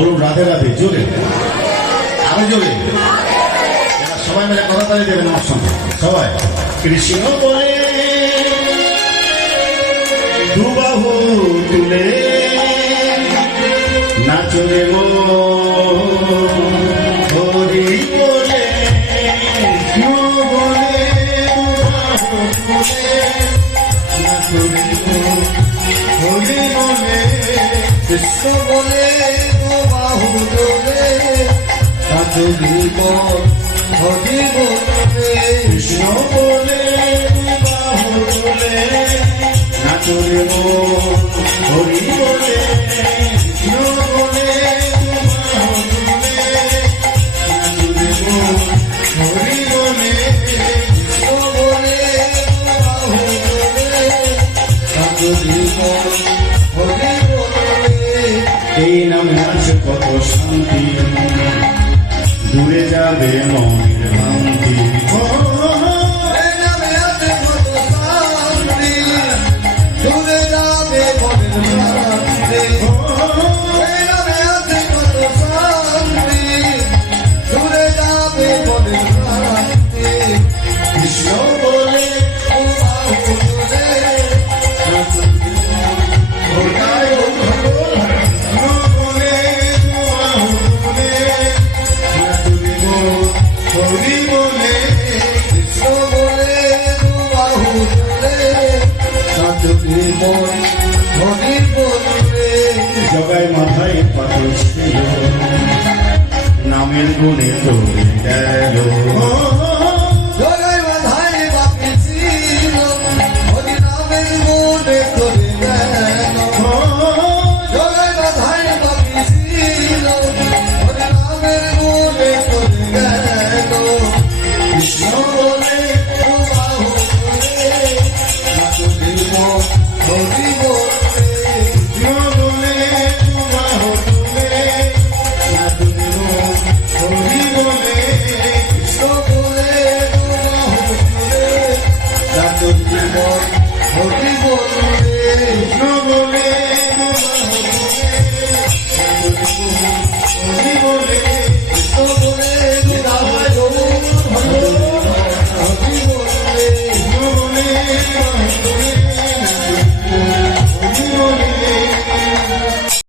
বলুন রাধে রাধে জোরে, আরো জোরে। এবার সবাই মিলে কথা তালি দেবেন আমার সঙ্গে সবাই। কৃষ্ণ বলে দুবাহু তুলে নাচলে মো হরি বলে, কৃষ্ণ বলে দুবাহু তুলে নাচলে মো হরি বলে, কৃষ্ণ বলে বাহু তোলে নাচলি মন হরি বলে, কৃষ্ণ বলে বাহু তোলে নাচলে মো হরি বলে, কৃষ্ণ বলে বাহু তোলে নাচলে মো হরি বলে, কৃষ্ণ বলে বাহু তোলে নাচলি মন হরি বলে। এই নামে আছে কত শান্তি, দূরে যাবে মনের ভ্রান্তি। এই নামে আছে কত শান্তি, দূরে যাবে মনের ভ্রান্তি। এই নামে আছে কত শান্তি, দূরে যাবে মনের ভ্রান্তি। কৃষ্ণ বলে বাহু তোলে ওটাই কৃষ্ণ বলে বাহু তোলে নাচলে মো হরি বলে, কৃষ্ণ বলে বাহু তোলে নাচলি মন হরি বলে। জগায় মাথায় পাথর ছিল, নামের গুণে তোরে গেল। জগায় বাধাই বাপি ছিল, হরি নামের মনে করে গেল। জগায় বাধাই বাপি ছিল, হরি নামের মনে করে গেল। কৃষ্ণ বলে বাহু তোলে নাচলি মন হরি বলে, কৃষ্ণ বলে বাহু তোলে নাচলে মো হরি বলে, কৃষ্ণ বলে বাহু তোলে নাচলি মন হরি বলে। কৃষ্ণ বলে